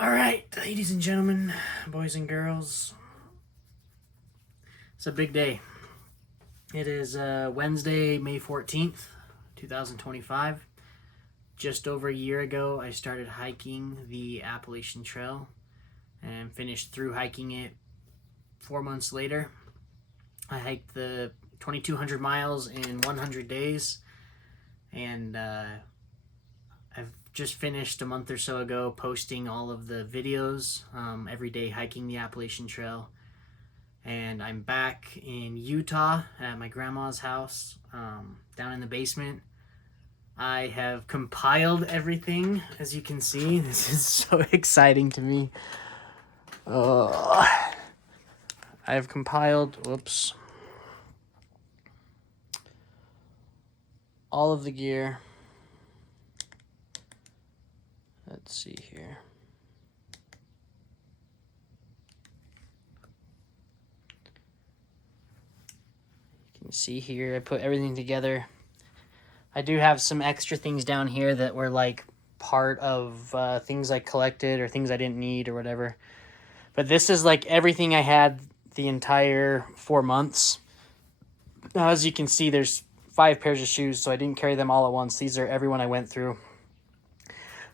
All right, ladies and gentlemen, boys and girls, it's a big day. It is Wednesday, May 14th, 2025. Just over a year ago, I started hiking the Appalachian Trail and finished through hiking it 4 months later. I hiked the 2,200 miles in 100 days, and I've just finished a month or so ago posting all of the videos every day hiking the Appalachian Trail. And I'm back in Utah at my grandma's house, down in the basement. I have compiled everything, as you can see. This is so exciting to me. I have compiled, all of the gear. Let's see here. You can see here, I put everything together. I do have some extra things down here that were like part of things I collected or things I didn't need or whatever. But this is like everything I had the entire 4 months. Now, as you can see, there's 5 pairs of shoes, so I didn't carry them all at once. These are everyone I went through.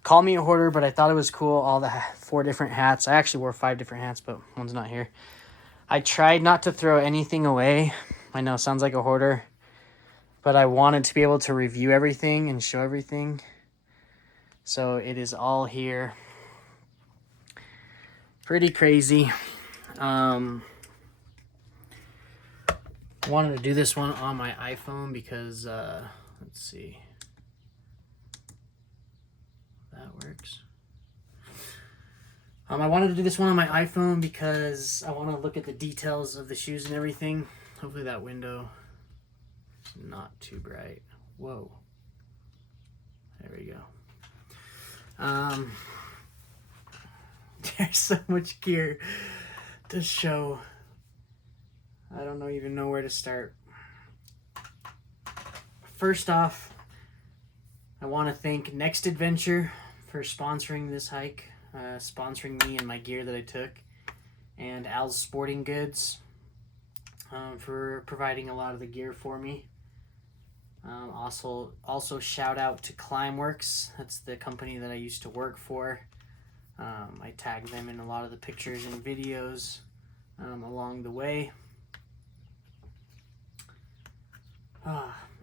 Call me a hoarder, but I thought it was cool, all the 4 different hats. I actually wore 5 different hats, but one's not here. I tried not to throw anything away. I know, sounds like a hoarder, but I wanted to be able to review everything and show everything. So it is all here. Pretty crazy. Wanted to do this one on my iPhone because, let's see. That works. I wanted to do this one on my iPhone because I want to look at the details of the shoes and everything. Hopefully that window is not too bright. Whoa. There we go. There's so much gear to show. I don't even know where to start. First off, I want to thank Next Adventure for sponsoring this hike, sponsoring me and my gear that I took, and Al's Sporting Goods for providing a lot of the gear for me. Also shout out to Climbworks. That's the company that I used to work for. I tagged them in a lot of the pictures and videos along the way.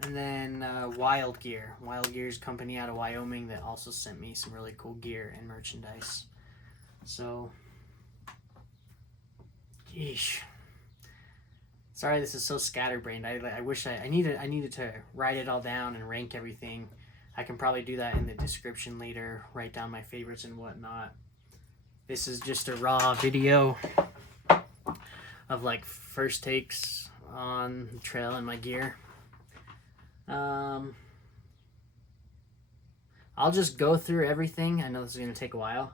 And then Wild Gear. Wild Gear's company out of Wyoming that also sent me some really cool gear and merchandise. So, yeesh. Sorry, this is so scatterbrained. I wish I needed to write it all down and rank everything. I can probably do that in the description later. Write down my favorites and whatnot. This is just a raw video of like first takes on the trail and my gear. I'll just go through everything. I know this is going to take a while.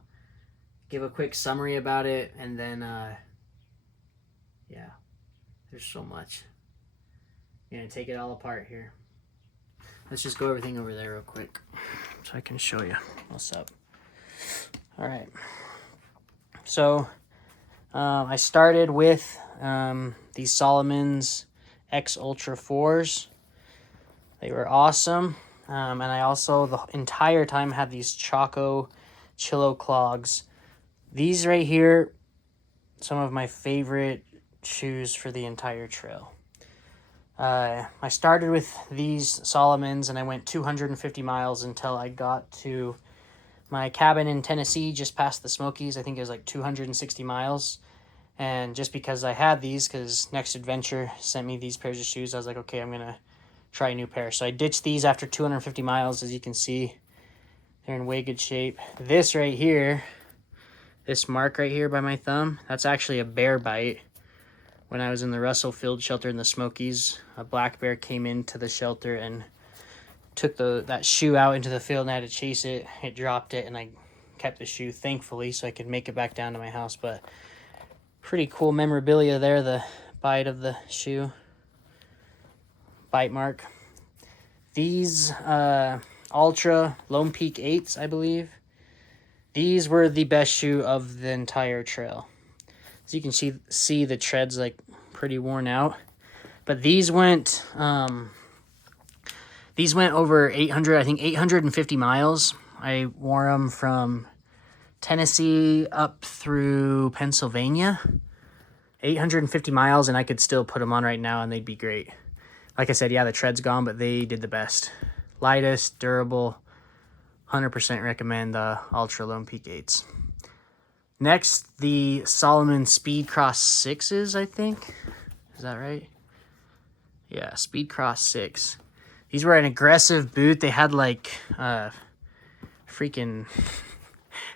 Give a quick summary about it, and then, yeah, there's so much. I'm going to take it all apart here. Let's just go everything over there real quick so I can show you what's up. All right. So, I started with these Salomon's X Ultra 4s. They were awesome. And I also, the entire time, had these Choco Chillo clogs. These right here, some of my favorite shoes for the entire trail. I started with these Salomon's and I went 250 miles until I got to my cabin in Tennessee, just past the Smokies. I think it was like 260 miles. And just because I had these, because Next Adventure sent me these pairs of shoes, I was like, okay, I'm going to try a new pair. So I ditched these after 250 miles. As you can see, they're in way good shape. This right here, this mark right here by my thumb, that's actually a bear bite. When I was in the Russell Field shelter in the Smokies, a black bear came into the shelter and took that shoe out into the field, and I had to chase it. It dropped it, and I kept the shoe, thankfully, so I could make it back down to my house. But pretty cool memorabilia there, the bite of the shoe. Bite mark. These Ultra Lone Peak 8s, I believe. these were the best shoe of the entire trail. As you can see the tread's like pretty worn out. But these went over 800, I think 850 miles. I wore them from Tennessee up through Pennsylvania. 850 miles, and I could still put them on right now and they'd be great. Like I said, yeah, the tread's gone, but they did the best. Lightest, durable, 100% recommend the Ultra Lone Peak 8s. Next, the Salomon Speed Cross 6s, I think. Is that right? Yeah, Speed Cross 6. These were an aggressive boot. They had like freaking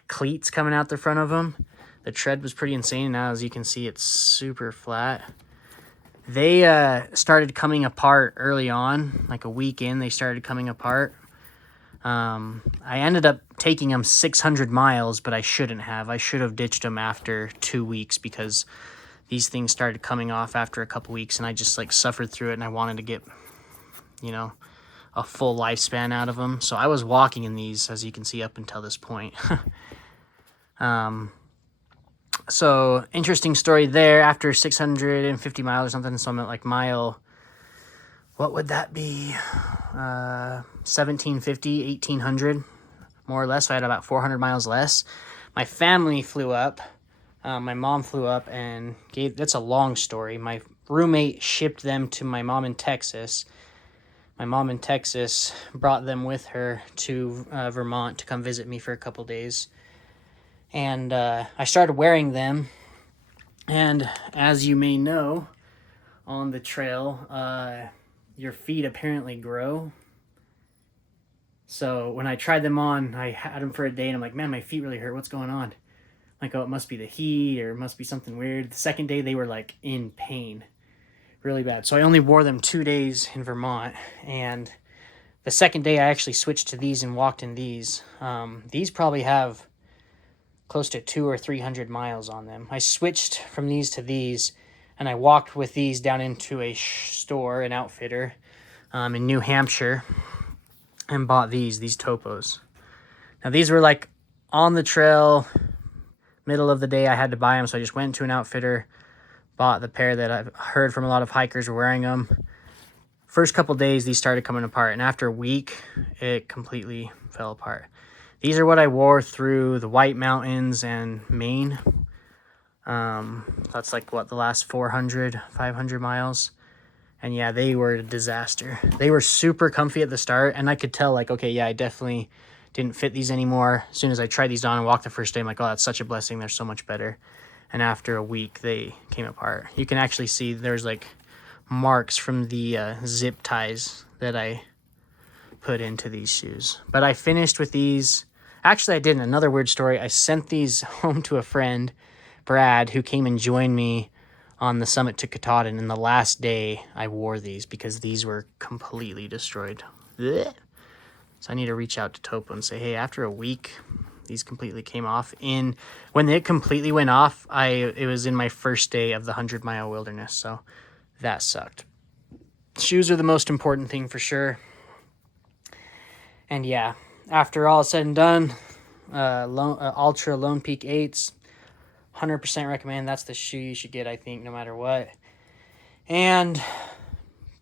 cleats coming out the front of them. The tread was pretty insane. Now, as you can see, it's super flat. They started coming apart early on, like a week in, they started coming apart. I ended up taking them 600 miles, but I shouldn't have. I should have ditched them after 2 weeks because these things started coming off after a couple weeks, and I just like suffered through it, and I wanted to get, you know, a full lifespan out of them. So I was walking in these, as you can see, up until this point. So interesting story there. After 650 miles or something, so I'm at like mile, what would that be? 1750, 1800, more or less. So I had about 400 miles less. My family flew up. My mom flew up and that's a long story. My roommate shipped them to my mom in Texas. My mom in Texas brought them with her to Vermont to come visit me for a couple days. And I started wearing them. And as you may know, on the trail, your feet apparently grow. So when I tried them on, I had them for a day and I'm like, man, my feet really hurt. What's going on? I'm like, oh, it must be the heat or it must be something weird. The second day they were like in pain, really bad. So I only wore them 2 days in Vermont. And the second day I actually switched to these and walked in these. These probably have close to 200 or 300 miles on them. I switched from these to these, and I walked with these down into a store, an outfitter, in New Hampshire, and bought these topos. Now these were like on the trail, middle of the day. I had to buy them, so I just went to an outfitter, bought the pair that I've heard from a lot of hikers were wearing them. First couple days, these started coming apart, and after a week, it completely fell apart. These are what I wore through the White Mountains and Maine. That's like, what, the last 400, 500 miles. And yeah, they were a disaster. They were super comfy at the start, and I could tell, like, okay, yeah, I definitely didn't fit these anymore. As soon as I tried these on and walked the first day, I'm like, oh, that's such a blessing. They're so much better. And after a week, they came apart. You can actually see there's, like, marks from the zip ties that I put into these shoes. But I finished with these. Actually, I didn't. Another weird story. I sent these home to a friend, Brad, who came and joined me on the summit to Katahdin. And the last day, I wore these because these were completely destroyed. Blech. So I need to reach out to Topo and say, hey, after a week, these completely came off. When it completely went off, it was in my first day of the 100-mile wilderness. So that sucked. Shoes are the most important thing for sure. And yeah, after all is said and done, Ultra Lone Peak 8s, 100% recommend. That's the shoe you should get, I think, no matter what. And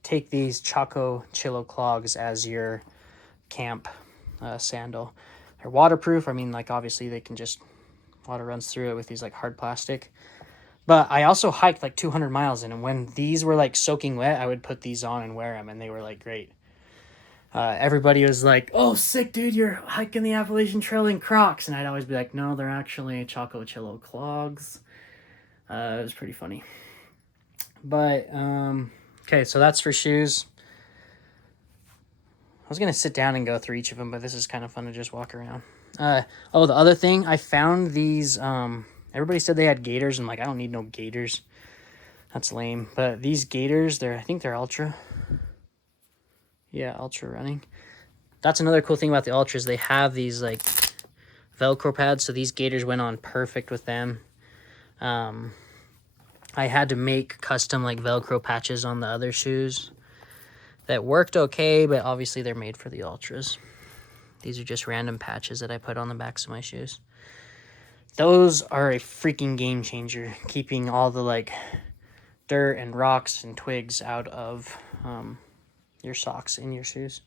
take these Chaco Chillo clogs as your camp sandal. They're waterproof. I mean, like, obviously they can just, water runs through it with these like hard plastic. But I also hiked like 200 miles in, and when these were like soaking wet, I would put these on and wear them, and they were like great. Everybody was like, oh, sick, dude, you're hiking the Appalachian Trail in Crocs. And I'd always be like, no, they're actually Chaco Chillo clogs. It was pretty funny. But, okay, so that's for shoes. I was going to sit down and go through each of them, but this is kind of fun to just walk around. The other thing, I found these, everybody said they had gaiters. I'm like, I don't need no gaiters. That's lame. But these gaiters, I think they're Ultra. Yeah, Ultra running. That's another cool thing about the Ultras. They have these like Velcro pads, so these gaiters went on perfect with them. I had to make custom like Velcro patches on the other shoes that worked okay, but obviously they're made for the Ultras. These are just random patches that I put on the backs of my shoes. Those are a freaking game changer, keeping all the like dirt and rocks and twigs out of your socks in your shoes.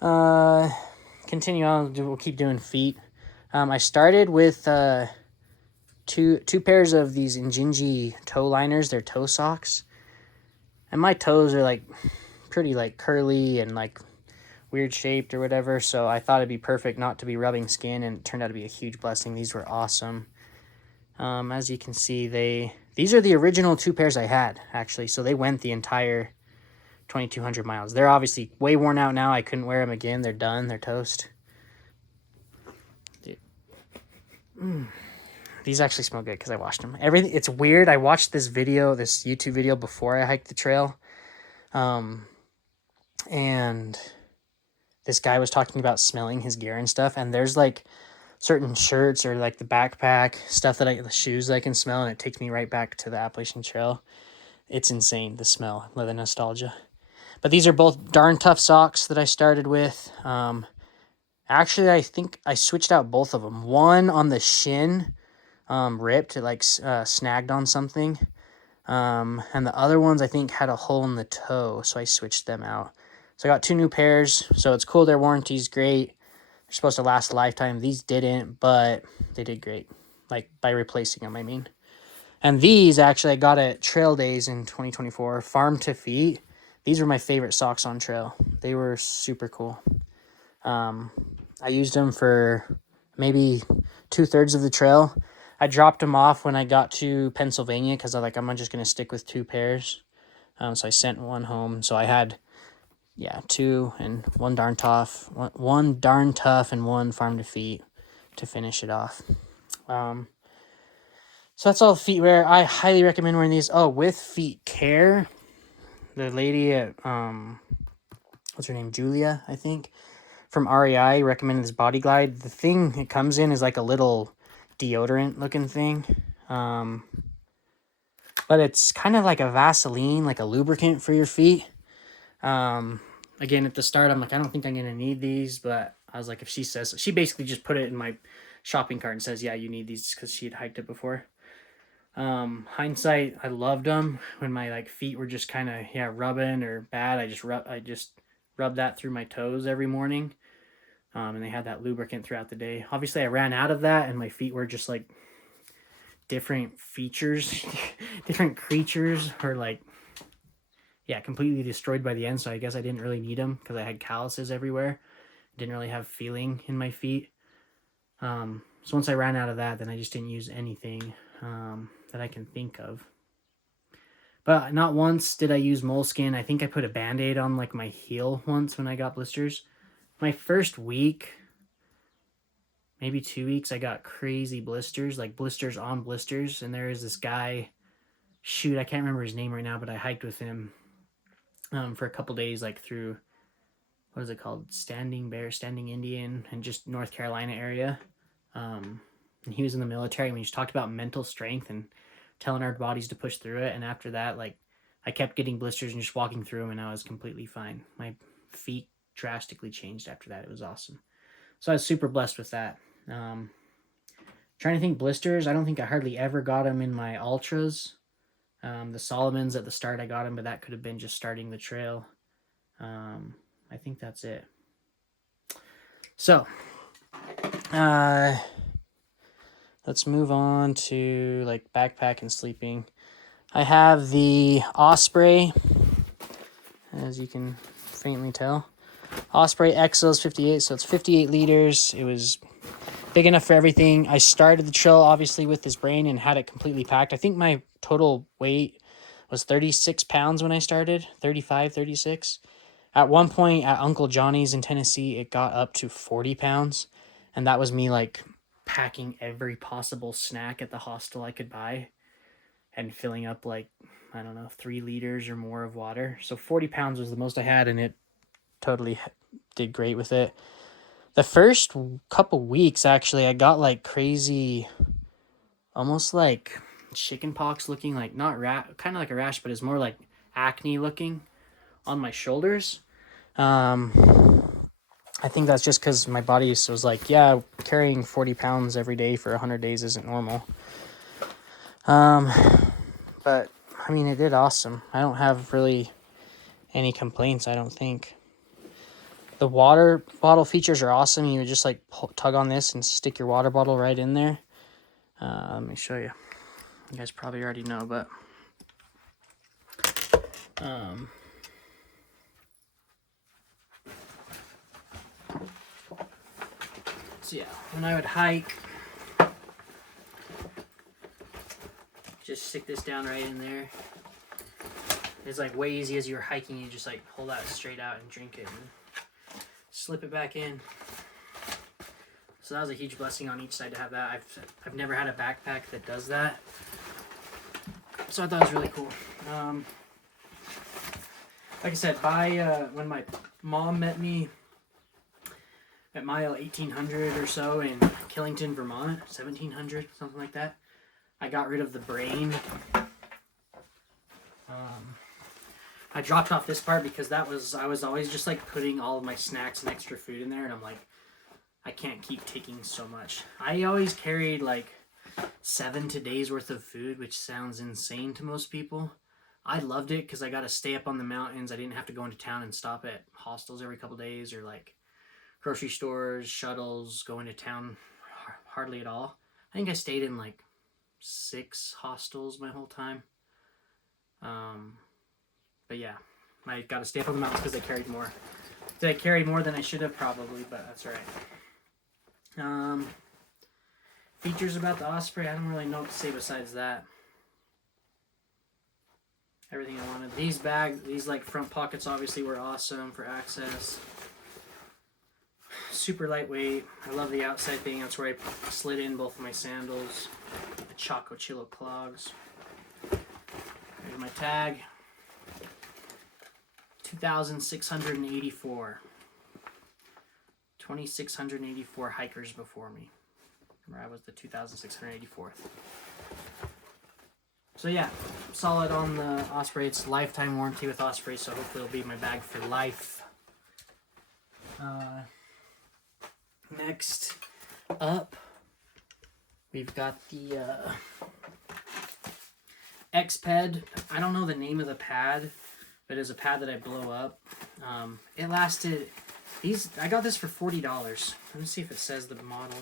Continue on. We'll keep doing feet. I started with two pairs of these Injinji toe liners. They're toe socks, and my toes are like pretty like curly and like weird shaped or whatever, so I thought it'd be perfect not to be rubbing skin, and it turned out to be a huge blessing. These were awesome. As you can see, these are the original 2 pairs I had, actually, so they went the entire 2,200 miles. They're obviously way worn out now. I couldn't wear them again. They're done. They're toast. These actually smell good because I washed them. Everything. It's weird. I watched this YouTube video before I hiked the trail, and this guy was talking about smelling his gear and stuff, and there's like certain shirts or like the backpack stuff the shoes that I can smell, and it takes me right back to the Appalachian Trail. It's insane, the smell, the nostalgia. But these are both darn tough socks that I started with. Actually, I think I switched out both of them. One on the shin ripped, it like snagged on something. And the other ones I think had a hole in the toe, so I switched them out. So I got 2 new pairs, so it's cool. Their warranty's great. They're supposed to last a lifetime. These didn't, but they did great. Like, by replacing them, I mean. And these, actually, I got at Trail Days in 2024. Farm to Feet. These were my favorite socks on trail. They were super cool. I used them for maybe 2/3 of the trail. I dropped them off when I got to Pennsylvania because I'm just going to stick with 2 pairs. So I sent one home. So I had... 2 and one darn tough and one farm to feet to finish it off. So that's all the feet wear. I highly recommend wearing these. Oh, with feet care, the lady at what's her name, Julia, I think, from REI recommended this Body Glide. The thing it comes in is like a little deodorant looking thing, but it's kind of like a Vaseline, like a lubricant for your feet. Again, at the start, I'm like, I don't think I'm going to need these, but I was like, if she says, she basically just put it in my shopping cart and says, yeah, you need these because she had hiked it before. Hindsight, I loved them when my like feet were just kind of, rubbing or bad. I just rubbed that through my toes every morning. And they had that lubricant throughout the day. Obviously I ran out of that and my feet were just like different features, different creatures, or like, completely destroyed by the end, so I guess I didn't really need them because I had calluses everywhere. Didn't really have feeling in my feet. So once I ran out of that, then I just didn't use anything that I can think of. But not once did I use moleskin. I think I put a Band-Aid on like my heel once when I got blisters. My first week, maybe 2 weeks, I got crazy blisters, like blisters on blisters. And there is this guy, I can't remember his name right now, but I hiked with him for a couple days, like through, what is it called? Standing Indian, and just North Carolina area. And he was in the military, and we just talked about mental strength and telling our bodies to push through it. And after that, like, I kept getting blisters and just walking through them, and I was completely fine. My feet drastically changed after that. It was awesome. So I was super blessed with that. Trying to think blisters. I don't think I hardly ever got them in my ultras. The Solomons at the start I got them, but that could have been just starting the trail. I think that's it. So, let's move on to like backpack and sleeping. I have the Osprey, as you can faintly tell. Osprey Exos 58, so it's 58 liters. It was big enough for everything. I started the trail obviously with this brain and had it completely packed. I think my total weight was 36 pounds when I started, 35, 36. At one point at Uncle Johnny's in Tennessee, it got up to 40 pounds. And that was me like packing every possible snack at the hostel I could buy and filling up like, 3 liters or more of water. So 40 pounds was the most I had, and it totally did great with it. The first couple weeks, actually, I got like crazy, almost like chicken pox looking, like not kind of like a rash, but it's more like acne looking on my shoulders. I think that's just because my body was like, yeah, carrying 40 pounds every day for 100 days isn't normal. But I mean, it did awesome. I don't have really any complaints, I don't think. The water bottle features are awesome. You would just like tug on this and stick your water bottle right in there. Let me show you. You guys probably already know, but so yeah, when I would hike, just stick this down right in there. It's like way easy as you're hiking. You just like pull that straight out and drink it and slip it back in. So that was a huge blessing on each side to have that. I've never had a backpack that does that, so I thought it was really cool. Like I said, when my mom met me at mile 1800 or so in Killington, Vermont, 1700, something like that, I got rid of the brain. I dropped off this part because I was always just like putting all of my snacks and extra food in there, and I'm like, I can't keep taking so much. I always carried like 7 days worth of food, which sounds insane to most people. I loved it because I got to stay up on the mountains. I didn't have to go into town and stop at hostels every couple days or like grocery stores, shuttles, go into town hardly at all. I think I stayed in like 6 hostels my whole time. But yeah, I got to stay up on the mountains because I carried more. I carried more than I should have probably, but that's all right. Features about the Osprey, I don't really know what to say besides that. Everything I wanted. These like front pockets obviously were awesome for access. Super lightweight. I love the outside thing. That's where I slid in both of my sandals. The Choco Chillo clogs. Here's my tag. 2,684. 2,684 hikers before me. Remember, I was the 2,684th. So yeah, solid on the Osprey. It's lifetime warranty with Osprey, so hopefully it'll be my bag for life. Next up, we've got the X-Ped. I don't know the name of the pad, but it's a pad that I blow up. It lasted... I got this for $40. Let me see if it says the model.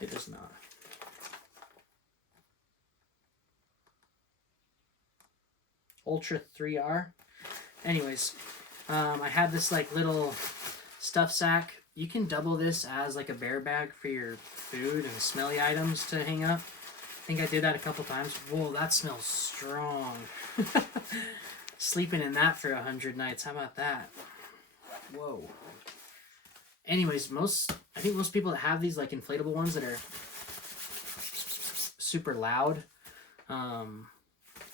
It does not. Ultra 3R. Anyways, I had this like little stuff sack. You can double this as like a bear bag for your food and smelly items to hang up. I think I did that a couple times. Whoa, that smells strong. Sleeping in that for 100 nights. How about that? Whoa. Anyways, I think most people that have these like inflatable ones that are super loud,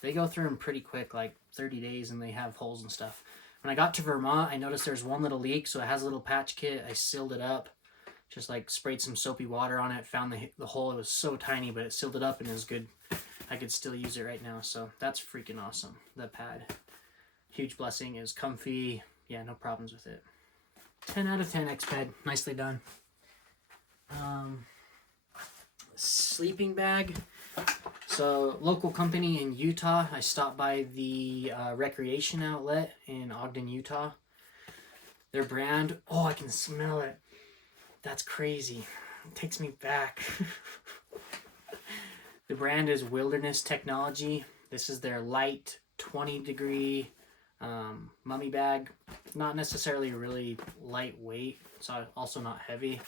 they go through them pretty quick, like 30 days, and they have holes and stuff. When I got to Vermont, I noticed there's one little leak, so it has a little patch kit. I sealed it up, just like sprayed some soapy water on it, found the hole. It was so tiny, but it sealed it up and it was good. I could still use it right now, so that's freaking awesome, the pad. Huge blessing. It was comfy. Yeah, no problems with it. 10 out of 10 X-Ped. Nicely done. Sleeping bag. So, local company in Utah. I stopped by the recreation outlet in Ogden, Utah. Their brand. Oh, I can smell it. That's crazy. It takes me back. The brand is Wilderness Technology. This is their light 20-degree mummy bag. Not necessarily really lightweight, so also not heavy.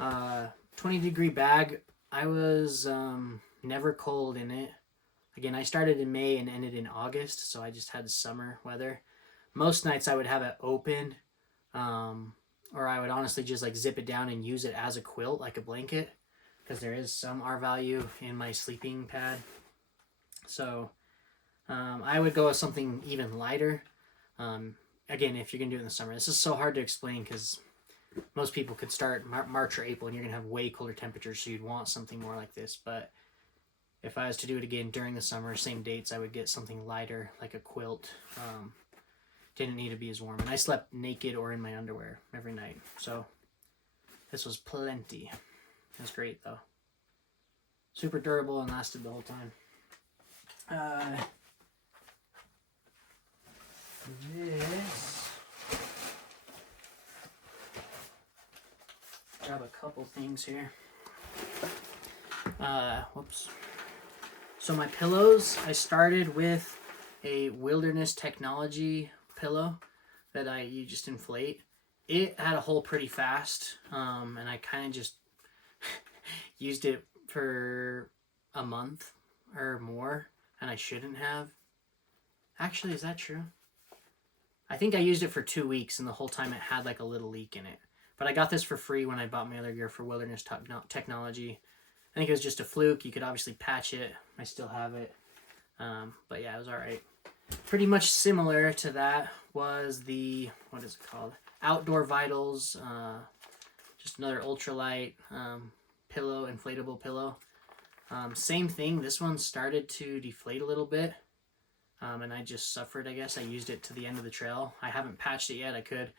20-degree bag. I was never cold in it. Again, I started in May and ended in August, so I just had summer weather. Most nights I would have it open, or I would honestly just like zip it down and use it as a quilt, like a blanket, because there is some R value in my sleeping pad. So I would go with something even lighter. Again, if you're going to do it in the summer. This is so hard to explain because most people could start March or April and you're going to have way colder temperatures, so you'd want something more like this. But if I was to do it again during the summer, same dates, I would get something lighter, like a quilt. didn't need to be as warm. And I slept naked or in my underwear every night. So this was plenty. It was great though. Super durable and lasted the whole time. This. Grab a couple things here. Whoops. So my pillows, I started with a Wilderness Technology pillow that you just inflate. It had a hole pretty fast, and I kind of just used it for a month or more, and I shouldn't have. Actually, is that true? I think I used it for 2 weeks, and the whole time it had like a little leak in it. But I got this for free when I bought my other gear for Wilderness Technology. I think it was just a fluke. You could obviously patch it. I still have it. But yeah, it was all right. Pretty much similar to that was the, what is it called? Outdoor Vitals. Just another ultralight pillow, inflatable pillow. Same thing. This one started to deflate a little bit. And I just suffered, I guess. I used it to the end of the trail. I haven't patched it yet. I could.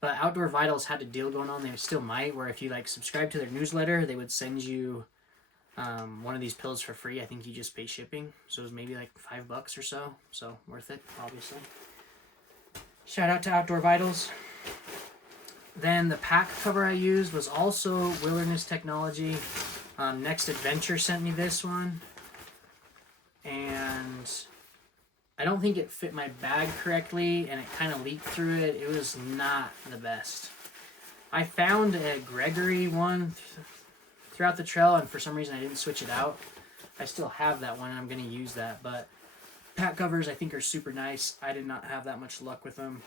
But Outdoor Vitals had a deal going on. They still might, where if you like subscribe to their newsletter, they would send you one of these pillows for free. I think you just pay shipping. So it was maybe like $5 or so. So worth it, obviously. Shout out to Outdoor Vitals. Then the pack cover I used was also Wilderness Technology. Next Adventure sent me this one. And I don't think it fit my bag correctly, and it kind of leaked through it. It was not the best. I found a Gregory one throughout the trail, and for some reason I didn't switch it out. I still have that one, and I'm going to use that. But pack covers I think are super nice. I did not have that much luck with them.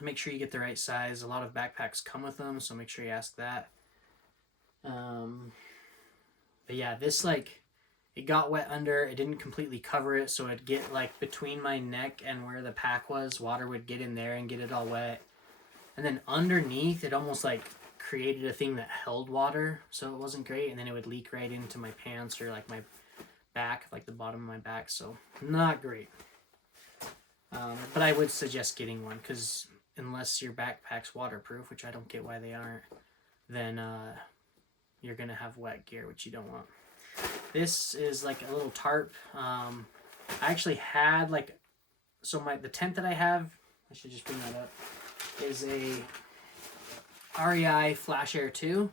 Make sure you get the right size. A lot of backpacks come with them, so make sure you ask that. But yeah, this it got wet under. It didn't completely cover it, so it'd get like between my neck and where the pack was. Water would get in there and get it all wet. And then underneath, it almost like created a thing that held water, so it wasn't great. And then it would leak right into my pants or like my back, like the bottom of my back. So not great. But I would suggest getting one, because unless your backpack's waterproof, which I don't get why they aren't, then you're gonna have wet gear, which you don't want. This is like a little tarp. I actually had the tent that I have, I should just bring that up, is a REI Flash Air 2.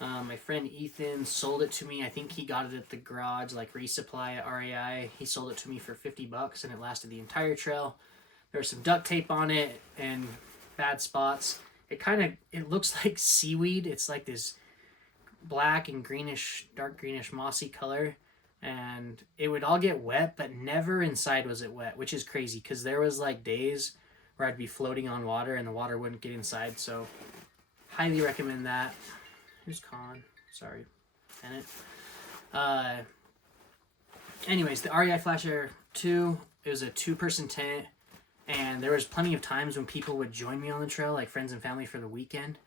My friend Ethan sold it to me. I think he got it at the garage, like resupply at REI. He sold it to me for $50 and it lasted the entire trail. There was some duct tape on it and bad spots. It looks like seaweed. It's like this black and greenish, dark greenish mossy color, and it would all get wet, but never inside was it wet, which is crazy, because there was like days where I'd be floating on water and the water wouldn't get inside. So highly recommend that. Who's Con? Sorry, Bennett. Anyways, the REI Flash Air 2, it was a 2-person tent, and there was plenty of times when people would join me on the trail, like friends and family, for the weekend.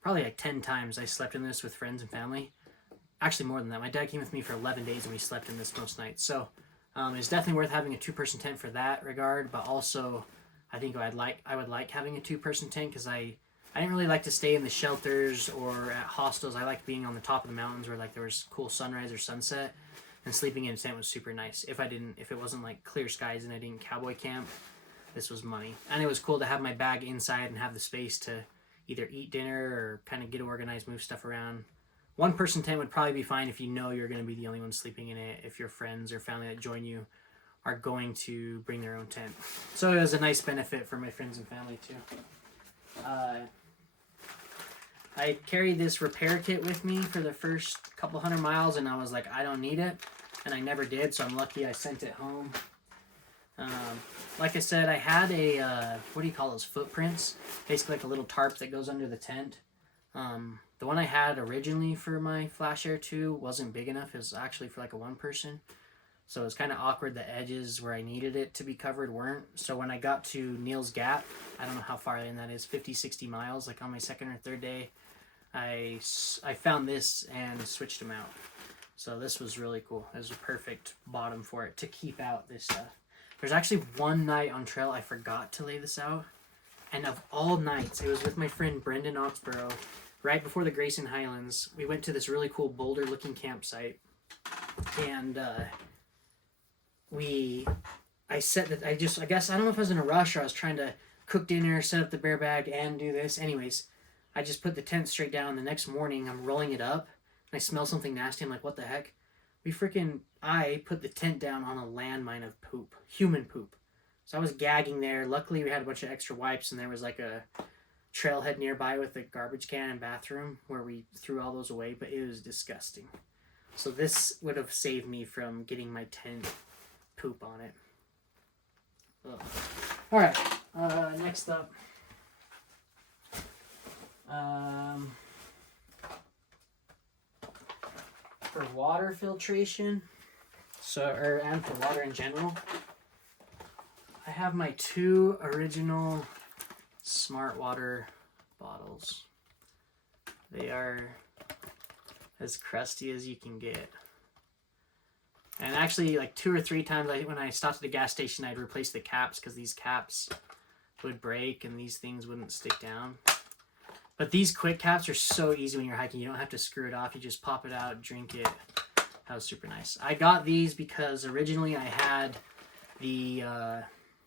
Probably like 10 times I slept in this with friends and family. Actually more than that. My dad came with me for 11 days and we slept in this most nights. So it's definitely worth having a 2-person tent for that regard. But also I think I would like having a 2-person tent, because I didn't really like to stay in the shelters or at hostels. I liked being on the top of the mountains where like there was cool sunrise or sunset, and sleeping in a tent was super nice. If it wasn't like clear skies and I didn't cowboy camp, this was money. And it was cool to have my bag inside and have the space to either eat dinner or kind of get organized, move stuff around. 1-person tent would probably be fine if you know you're going to be the only one sleeping in it, if your friends or family that join you are going to bring their own tent. So it was a nice benefit for my friends and family too. I carried this repair kit with me for the first couple 100 miles, and I was like, I don't need it, and I never did, so I'm lucky I sent it home. Like I said, I had a, what do you call those, footprints? Basically like a little tarp that goes under the tent. The one I had originally for my Flash Air 2 wasn't big enough. It was actually for like a 1-person. So it was kind of awkward. The edges where I needed it to be covered weren't. So when I got to Neil's Gap, I don't know how far in that is, 50, 60 miles, like on my 2nd or 3rd day, I found this and switched them out. So this was really cool. It was a perfect bottom for it to keep out this stuff. There's actually one night on trail I forgot to lay this out. And of all nights, it was with my friend Brendan Oxborough. Right before the Grayson Highlands, we went to this really cool boulder-looking campsite. And I guess, I don't know if I was in a rush or I was trying to cook dinner, set up the bear bag, and do this. Anyways, I just put the tent straight down. The next morning, I'm rolling it up, and I smell something nasty. I'm like, what the heck? I put the tent down on a landmine of poop. Human poop. So I was gagging there. Luckily, we had a bunch of extra wipes, and there was like a trailhead nearby with a garbage can and bathroom where we threw all those away, but it was disgusting. So this would have saved me from getting my tent poop on it. Ugh. All right, next up. For water filtration, and for water in general, I have my 2 original Smart Water bottles. They are as crusty as you can get. And actually, like 2 or 3 times when I stopped at the gas station, I'd replace the caps because these caps would break and these things wouldn't stick down. But these quick caps are so easy when you're hiking. You don't have to screw it off. You just pop it out, drink it. That was super nice. I got these because originally I had the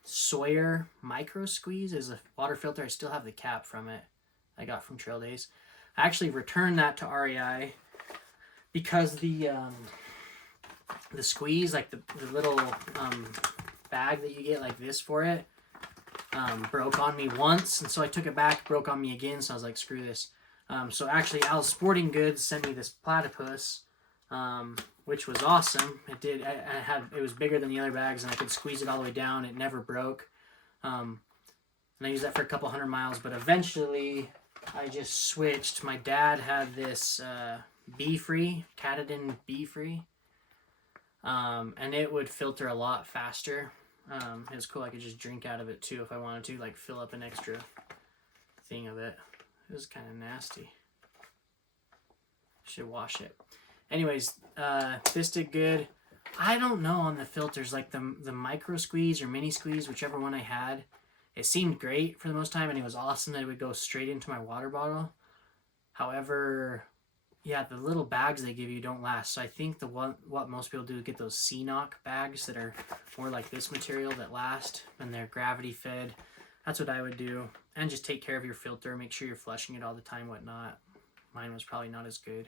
Sawyer Micro Squeeze as a water filter. I still have the cap from it. I got from Trail Days. I actually returned that to REI because the squeeze, like the little bag that you get like this for it, broke on me once, and so I took it back, broke on me again, so I was like, screw this. So actually, Al's Sporting Goods sent me this platypus, which was awesome. It was bigger than the other bags, and I could squeeze it all the way down. It never broke. And I used that for a couple 100 miles, but eventually I just switched. My dad had this Be-Free, Katadyn Be-Free, and it would filter a lot faster. It was cool. I could just drink out of it too if I wanted to, like fill up an extra thing of it. It was kind of nasty. Should wash it. Anyways, this did good. I don't know on the filters, like the micro squeeze or mini squeeze, whichever one I had. It seemed great for the most time, and it was awesome that it would go straight into my water bottle. However, yeah, the little bags they give you don't last. So I think what most people do is get those C-Knock bags that are more like this material that last, and they're gravity fed. That's what I would do. And just take care of your filter. Make sure you're flushing it all the time, whatnot. Mine was probably not as good.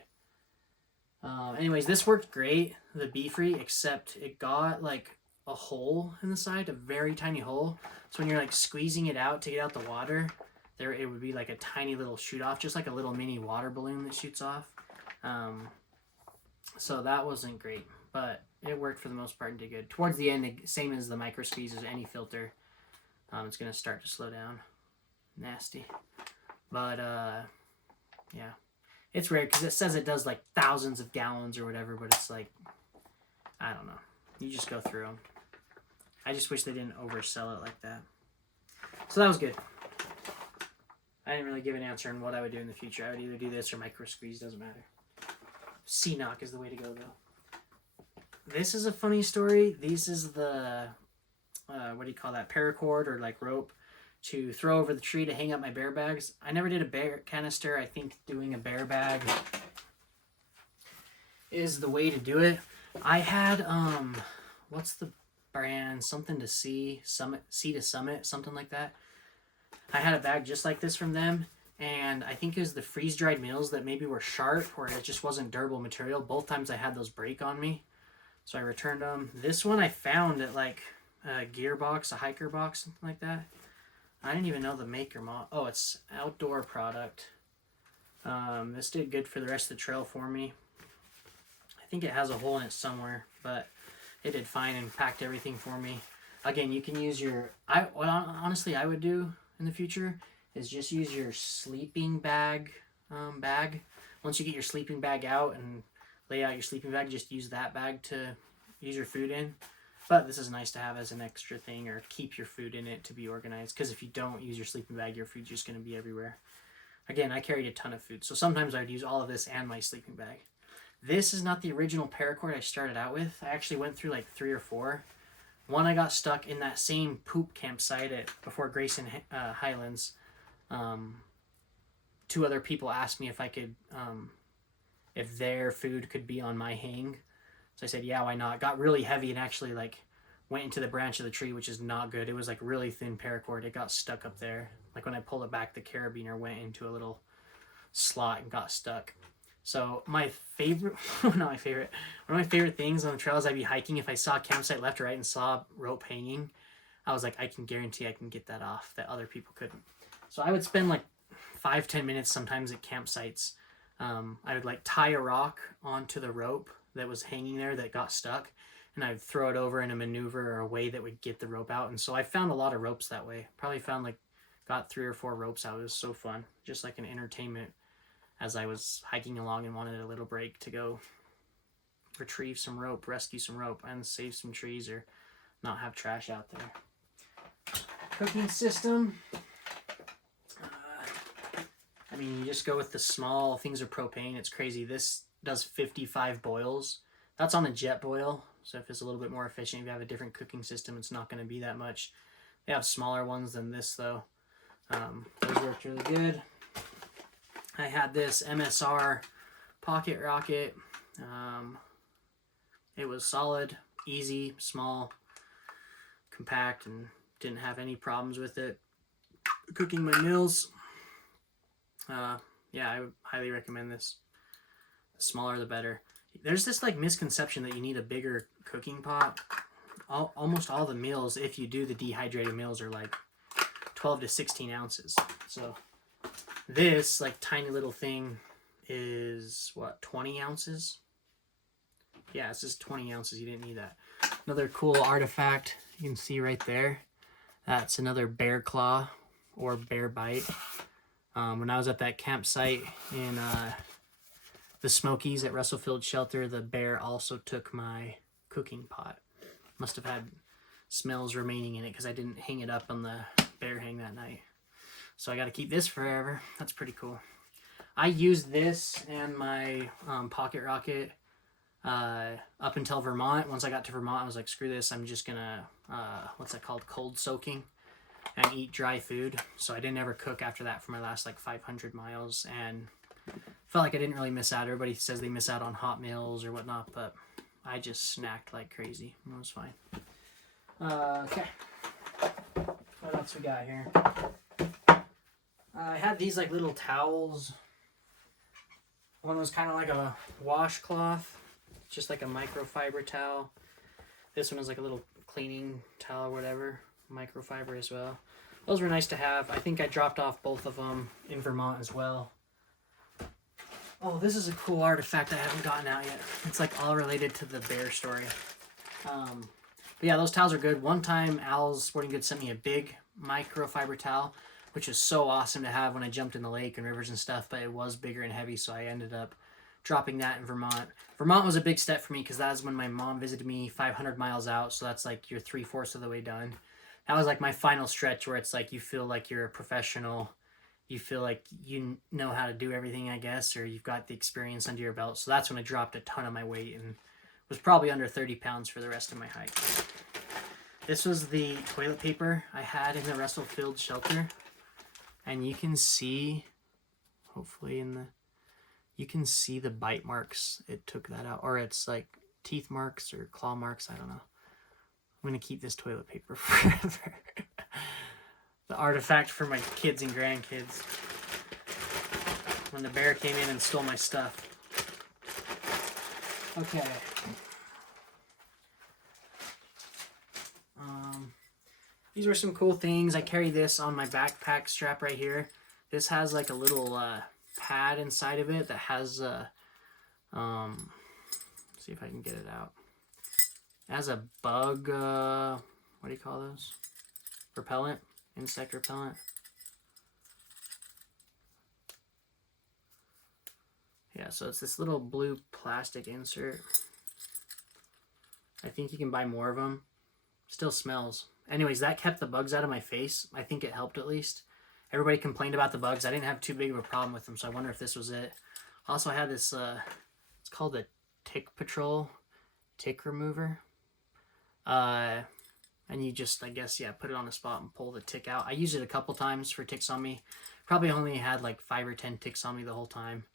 Anyways, this worked great, the Be-Free, except it got like a hole in the side, a very tiny hole. So when you're like squeezing it out to get out the water, it would be like a tiny little shoot off, just like a little mini water balloon that shoots off. So that wasn't great, but it worked for the most part and did good. Towards the end, same as the micro squeeze as any filter, it's going to start to slow down. Nasty. But, yeah. It's rare because it says it does like thousands of gallons or whatever, but it's like, I don't know. You just go through them. I just wish they didn't oversell it like that. So that was good. I didn't really give an answer on what I would do in the future. I would either do this or micro squeeze, doesn't matter. C-Knock is the way to go, though. This is a funny story. This is the, what do you call that, paracord or like rope to throw over the tree to hang up my bear bags. I never did a bear canister. I think doing a bear bag is the way to do it. I had, what's the brand? Something to C to Summit, something like that. I had a bag just like this from them, and I think it was the freeze-dried meals that maybe were sharp or it just wasn't durable material. Both times I had those break on me, so I returned them. This one I found at like a gear box, a hiker box, something like that. I didn't even know the maker model. Oh, it's outdoor product. This did good for the rest of the trail for me. I think it has a hole in it somewhere, but it did fine and packed everything for me. Again, you can use your... what honestly I would do in the future is just use your sleeping bag. Once you get your sleeping bag out and lay out your sleeping bag, just use that bag to use your food in. But this is nice to have as an extra thing, or keep your food in it to be organized, because if you don't use your sleeping bag, your food's just going to be everywhere. Again, I carried a ton of food, so sometimes I would use all of this and my sleeping bag. This is not the original paracord I started out with. I actually went through like 3 or 4. One, I got stuck in that same poop campsite before Grayson Highlands. 2 other people asked me if I could, if their food could be on my hang. So I said, yeah, why not? It got really heavy and actually like went into the branch of the tree, which is not good. It was like really thin paracord. It got stuck up there. Like when I pulled it back, the carabiner went into a little slot and got stuck. So my favorite, not my favorite, one of my favorite things on the trails I'd be hiking, if I saw a campsite left or right and saw rope hanging, I was like, I can guarantee I can get that off that other people couldn't. So I would spend like 5-10 minutes sometimes at campsites. I would like tie a rock onto the rope that was hanging there that got stuck, and I'd throw it over in a maneuver or a way that would get the rope out. And so I found a lot of ropes that way. Probably got 3 or 4 ropes out. It was so fun, just like an entertainment as I was hiking along and wanted a little break to go retrieve some rope, rescue some rope, and save some trees or not have trash out there. Cooking system. I mean, you just go with the small things of propane. It's crazy. This does 55 boils. That's on a jet boil. So if it's a little bit more efficient, if you have a different cooking system, it's not going to be that much. They have smaller ones than this, though. Those worked really good. I had this MSR pocket rocket. It was solid, easy, small, compact, and didn't have any problems with it. Cooking my meals. Yeah, I would highly recommend this. The smaller, the better. There's this like misconception that you need a bigger cooking pot. Almost all the meals, if you do the dehydrated meals, are like 12 to 16 ounces. So this like tiny little thing is what, 20 ounces? Yeah, it's just 20 ounces. You didn't need that. Another cool artifact you can see right there. That's another bear claw or bear bite. When I was at that campsite in the Smokies at Russell Field Shelter, the bear also took my cooking pot. Must have had smells remaining in it because I didn't hang it up on the bear hang that night. So I got to keep this forever. That's pretty cool. I used this and my pocket rocket up until Vermont. Once I got to Vermont, I was like, screw this. I'm just going to, what's that called? Cold soaking. And eat dry food. So I didn't ever cook after that for my last like 500 miles, and felt like I didn't really miss out. Everybody says they miss out on hot meals or whatnot, but I just snacked like crazy. It was fine. Okay. What else we got here? I had these like little towels. One was kind of like a washcloth, just like a microfiber towel. This one was like a little cleaning towel or whatever. Microfiber as well. Those were nice to have. I think I dropped off both of them in Vermont as well. Oh, this is a cool artifact I haven't gotten out yet. It's like all related to the bear story. But yeah, those towels are good. One time Al's Sporting Goods sent me a big microfiber towel, which is so awesome to have when I jumped in the lake and rivers and stuff, but it was bigger and heavy, so I ended up dropping that in Vermont. Vermont was a big step for me because that was when my mom visited me 500 miles out, so that's like you're 3/4 of the way done. That was like my final stretch where it's like you feel like you're a professional. You feel like you know how to do everything, I guess, or you've got the experience under your belt. So that's when I dropped a ton of my weight and was probably under 30 pounds for the rest of my hike. This was the toilet paper I had in the Russell Field Shelter. And you can see, hopefully you can see the bite marks. It took that out. Or it's like teeth marks or claw marks. I don't know. I'm going to keep this toilet paper forever. The artifact for my kids and grandkids. When the bear came in and stole my stuff. Okay. These were some cool things. I carry this on my backpack strap right here. This has like a little pad inside of it that has let's see if I can get it out. It has a bug, what do you call those? Repellent? Insect repellent? Yeah, so it's this little blue plastic insert. I think you can buy more of them. Still smells. Anyways, that kept the bugs out of my face. I think it helped at least. Everybody complained about the bugs. I didn't have too big of a problem with them, so I wonder if this was it. Also, I had this, it's called a Tick Patrol tick remover. and you just, I guess, yeah, put it on the spot and pull the tick out. I used it a couple times for ticks on me. Probably only had like 5 or 10 ticks on me the whole time.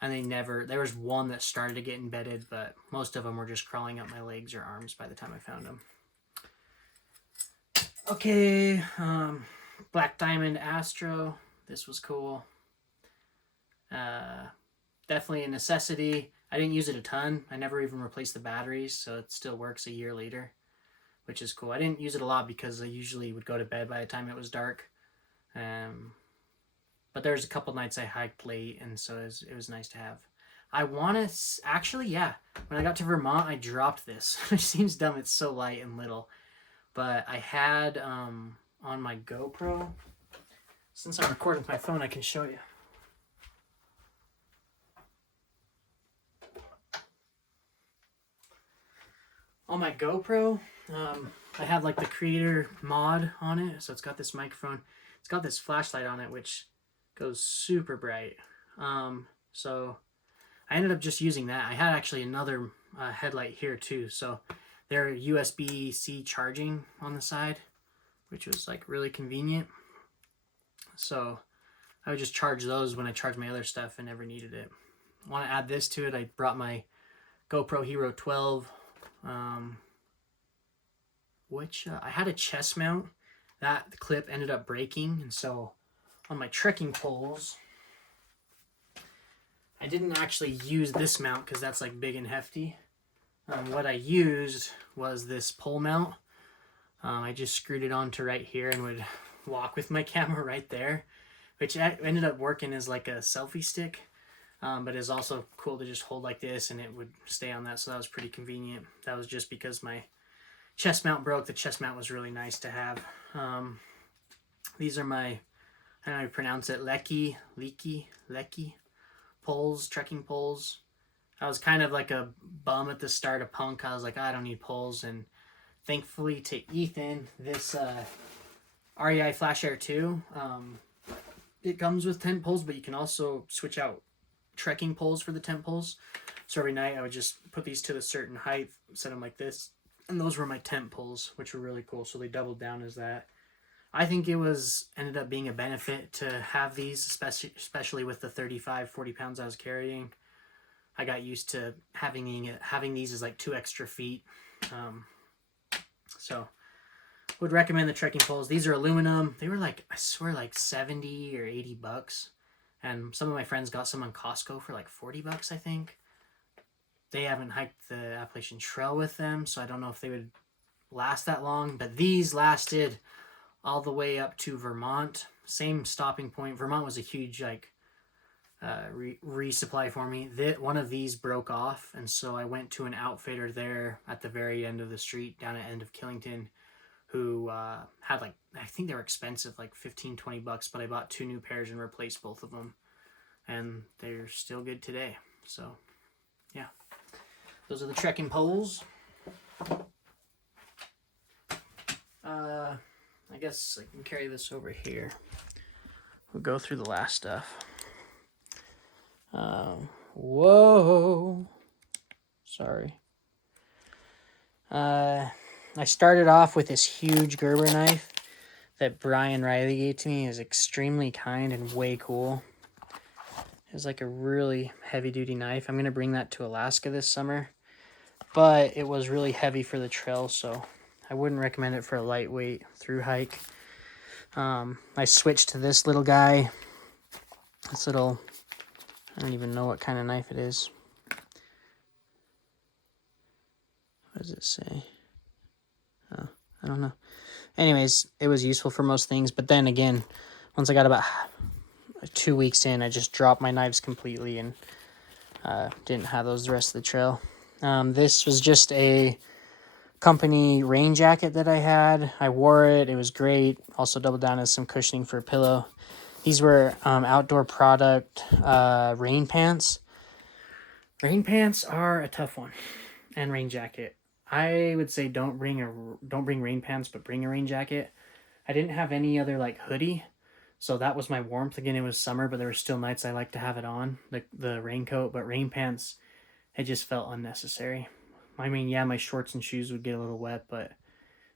And there was one that started to get embedded, but most of them were just crawling up my legs or arms by the time I found them. Okay, Black Diamond Astro. This was cool. Definitely a necessity. I didn't use it a ton. I never even replaced the batteries, so it still works a year later, which is cool. I didn't use it a lot because I usually would go to bed by the time it was dark. But there's a couple nights I hiked late, and so it was nice to have. I want to... Actually, yeah. When I got to Vermont, I dropped this. It seems dumb. It's so light and little. But I had on my GoPro... Since I'm recording with my phone, I can show you. On my GoPro, I have like the creator mod on it. So it's got this microphone. It's got this flashlight on it, which goes super bright. So I ended up just using that. I had actually another headlight here too. So they're USB-C charging on the side, which was like really convenient. So I would just charge those when I charge my other stuff and never needed it. I want to add this to it. I brought my GoPro Hero 12, which I had a chest mount. That clip ended up breaking, and so on my trekking poles, I didn't actually use this mount because that's like big and hefty. What I used was this pole mount. I just screwed it onto right here and would walk with my camera right there, which ended up working as like a selfie stick, but is also cool to just hold like this and it would stay on that, so that was pretty convenient. That was just because my chest mount broke. The chest mount was really nice to have. These are my, I don't know how you pronounce it, lecky poles, trekking poles. I was kind of like a bum at the start of punk. I was like, I don't need poles, and thankfully to Ethan, this REI Flash Air 2, it comes with tent poles, but you can also switch out trekking poles for the tent poles. So every night I would just put these to a certain height, set them like this, and those were my tent poles, which were really cool. So they doubled down as that. I think it ended up being a benefit to have these, especially with the 35, 40 pounds I was carrying. I got used to having these as like 2 extra feet. So would recommend the trekking poles. These are aluminum. They were like, I swear, like 70 or 80 bucks. And some of my friends got some on Costco for like 40 bucks, I think. They haven't hiked the Appalachian Trail with them, so I don't know if they would last that long. But these lasted all the way up to Vermont. Same stopping point. Vermont was a huge like resupply for me. One of these broke off, and so I went to an outfitter there at the very end of the street down at end of Killington, who had like, I think they were expensive, like 15, 20 bucks, but I bought 2 new pairs and replaced both of them, and they're still good today. So yeah, those are the trekking poles. I guess I can carry this over here. We'll go through the last stuff. Whoa. Sorry. I started off with this huge Gerber knife that Brian Riley gave to me. Is extremely kind and way cool. It's like a really heavy-duty knife. I'm going to bring that to Alaska this summer. But it was really heavy for the trail, so I wouldn't recommend it for a lightweight through hike. I switched to this little guy. This little, I don't even know what kind of knife it is. What does it say? Oh, I don't know. Anyways, it was useful for most things. But then again, once I got about 2 weeks in, I just dropped my knives completely and didn't have those the rest of the trail. This was just a company rain jacket that I had. I wore it. It was great. Also doubled down as some cushioning for a pillow. These were outdoor product rain pants. Rain pants are a tough one, and rain jacket. I would say don't bring rain pants, but bring a rain jacket. I didn't have any other like hoodie, so that was my warmth. Again, it was summer, but there were still nights I liked to have it on, the raincoat. But rain pants, it just felt unnecessary. I mean, yeah, my shorts and shoes would get a little wet, but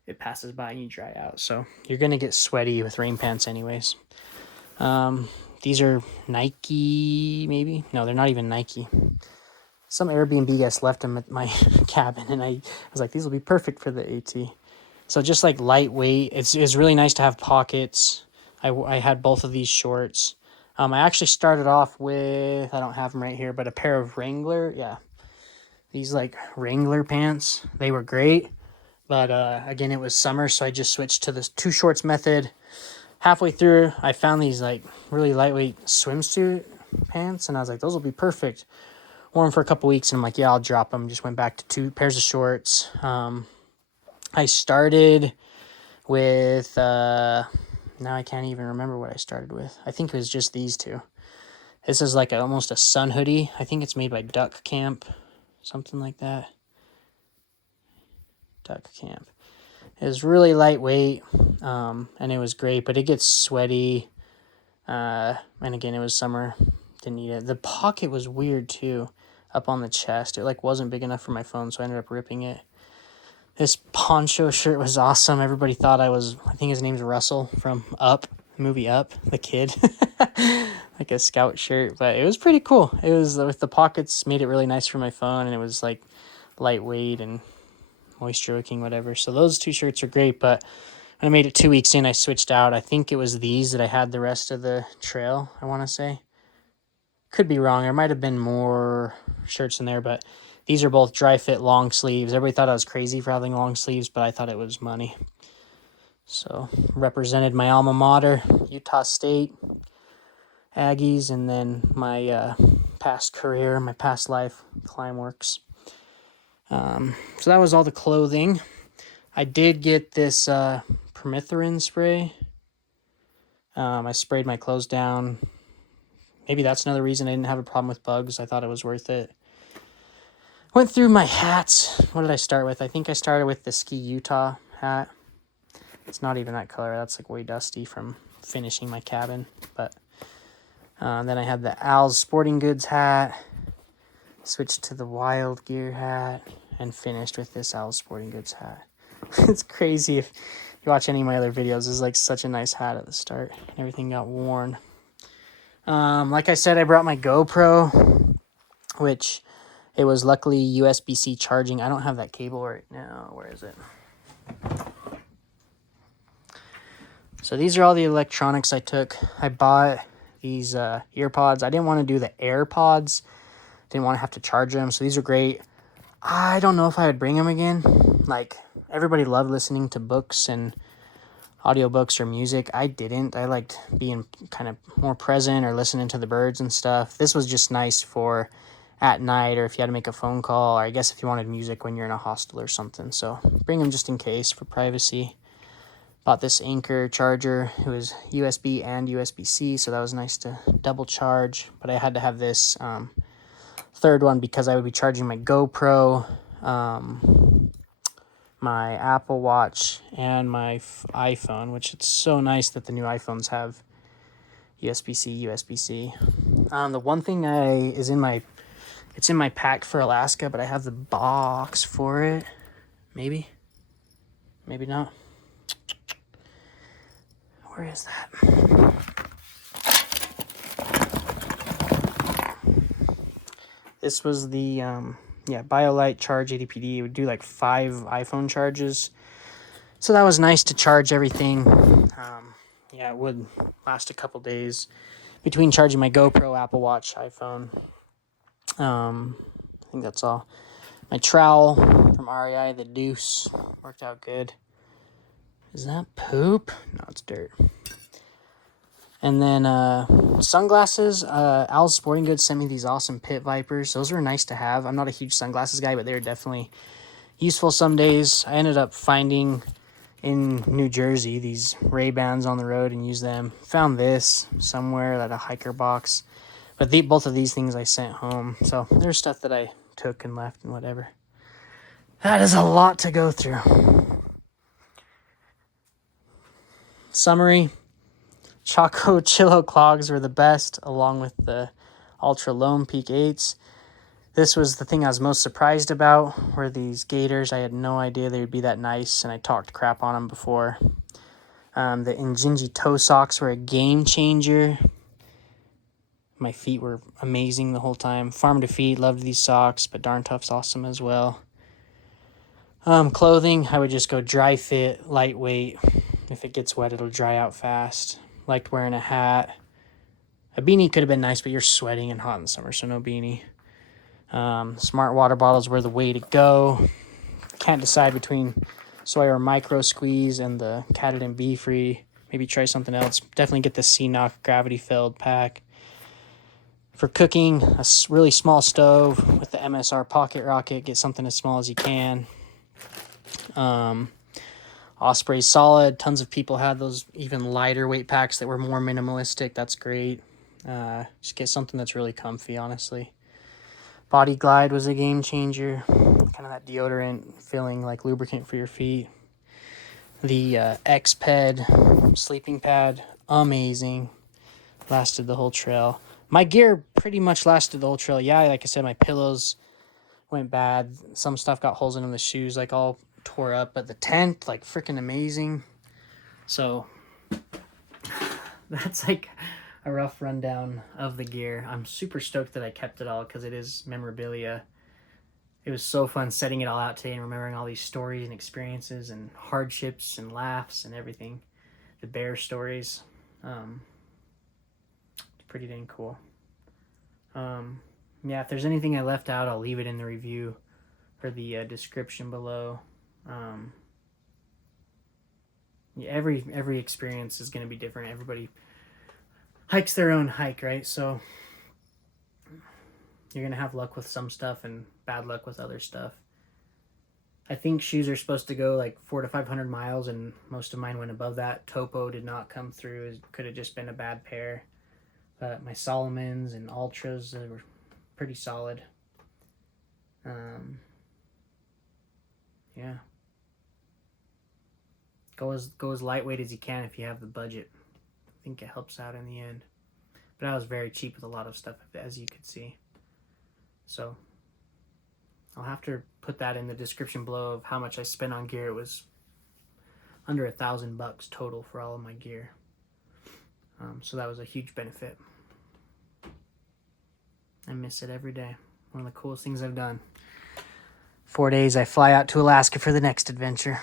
it passes by and you dry out. So you're going to get sweaty with rain pants anyways. These are Nike, maybe? No, they're not even Nike. Some Airbnb guest left them at my cabin, and I was like, these will be perfect for the AT. So just like lightweight, it's really nice to have pockets. I had both of these shorts. I actually started off with, I don't have them right here, but a pair of Wrangler, these like Wrangler pants. They were great, but again, it was summer, so I just switched to this 2 shorts method. Halfway through, I found these like really lightweight swimsuit pants, and I was like, those will be perfect. Wore them for a couple weeks, and I'm like, yeah, I'll drop them. Just went back to 2 pairs of shorts. I started with, now I can't even remember what I started with. I think it was just these 2. This is like almost a sun hoodie. I think it's made by Duck Camp, something like that. Duck Camp. It was really lightweight, and it was great, but it gets sweaty. And again, it was summer. Didn't need it. The pocket was weird too, up on the chest. It like wasn't big enough for my phone, so I ended up ripping it. This poncho shirt was awesome. Everybody thought I think his name's Russell from Up, the movie Up, the kid. Like a scout shirt, but it was pretty cool. It was, with the pockets, made it really nice for my phone, and it was like lightweight and moisture wicking, whatever. So those 2 shirts are great, but when I made it 2 weeks in, I switched out. I think it was these that I had the rest of the trail, I want to say. Could be wrong. There might have been more shirts in there, but these are both dry fit long sleeves. Everybody thought I was crazy for having long sleeves, but I thought it was money. So represented my alma mater, Utah State Aggies, and then my past career, my past life, Climeworks. So that was all the clothing. I did get this permethrin spray. I sprayed my clothes down. Maybe that's another reason I didn't have a problem with bugs. I thought it was worth it. Went through my hats. What did I start with? I think I started with the Ski Utah hat. It's not even that color. That's like way dusty from finishing my cabin. But then I had the Al's Sporting Goods hat. Switched to the Wild Gear hat. And finished with this Al's Sporting Goods hat. It's crazy if you watch any of my other videos. This is like such a nice hat at the start. Everything got worn. Like I said, I brought my GoPro, which it was luckily USB-C charging. I don't have that cable right now. Where is it? So these are all the electronics I took. I bought these earpods. I didn't want to do the AirPods. Didn't want to have to charge them. So these are great. I don't know if I would bring them again. Like, everybody loved listening to books and audiobooks or music. I didn't. I liked being kind of more present or listening to the birds and stuff. This was just nice for at night, or if you had to make a phone call, or I guess if you wanted music when you're in a hostel or something. So bring them just in case for privacy. Bought this Anchor charger. It was USB and USB-C, so that was nice to double charge. But I had to have this third one because I would be charging my GoPro, my Apple Watch, and my iPhone, which it's so nice that the new iPhones have USB-C, USB-C. The one thing it's in my pack for Alaska, but I have the box for it. Maybe not. Where is that? This was the BioLite Charge ADPD. It would do like 5 iPhone charges. So that was nice to charge everything. It would last a couple days between charging my GoPro, Apple Watch, iPhone. I think that's all. My trowel from REI, the Deuce, worked out good. Is that poop? No, it's dirt. And then sunglasses. Al's Sporting Goods sent me these awesome Pit Vipers. Those were nice to have. I'm not a huge sunglasses guy, but they were definitely useful some days. I ended up finding in New Jersey these Ray-Bans on the road and used them. Found this somewhere at a hiker box. But both of these things I sent home. So there's stuff that I took and left and whatever. That is a lot to go through. Summary. Chaco Chillo clogs were the best, along with the Ultra Lone Peak 8s. This was the thing I was most surprised about, were these gaiters. I had no idea they would be that nice, and I talked crap on them before. The Injinji toe socks were a game changer. My feet were amazing the whole time. Farm to Feet, loved these socks, but Darn Tough's awesome as well. Clothing, I would just go dry fit, lightweight. If it gets wet, it'll dry out fast. Liked wearing a hat. A beanie could have been nice, but you're sweating and hot in the summer, so no beanie. Smart water bottles were the way to go. Can't decide between Sawyer Micro Squeeze and the Katadyn Be Free. Maybe try something else. Definitely get the C-Knock gravity filled pack. For cooking, a really small stove with the MSR Pocket Rocket. Get something as small as you can. Osprey Solid. Tons of people had those even lighter weight packs that were more minimalistic. That's great. Just get something that's really comfy, honestly. Body Glide was a game changer. Kind of that deodorant feeling like lubricant for your feet. The X-Ped sleeping pad, amazing. Lasted the whole trail. My gear pretty much lasted the whole trail. Yeah, like I said, my pillows went bad. Some stuff got holes in them. The shoes, like, all tore up. But the tent, like, freaking amazing. So, that's, like, a rough rundown of the gear. I'm super stoked that I kept it all because it is memorabilia. It was so fun setting it all out today and remembering all these stories and experiences and hardships and laughs and everything. The bear stories. Pretty dang cool. Yeah, if there's anything I left out, I'll leave it in the review or the description below. Yeah, every experience is going to be different. Everybody hikes their own hike, right? So you're going to have luck with some stuff and bad luck with other stuff. I think shoes are supposed to go like 400 to 500 miles, and most of mine went above that. Topo did not come through. It could have just been a bad pair. But my Solomons and Ultras were pretty solid. Yeah. Go as lightweight as you can if you have the budget. I think it helps out in the end. But I was very cheap with a lot of stuff, as you could see. So I'll have to put that in the description below of how much I spent on gear. It was under $1,000 total for all of my gear. So that was a huge benefit. I miss it every day. One of the coolest things I've done. 4 days, I fly out to Alaska for the next adventure.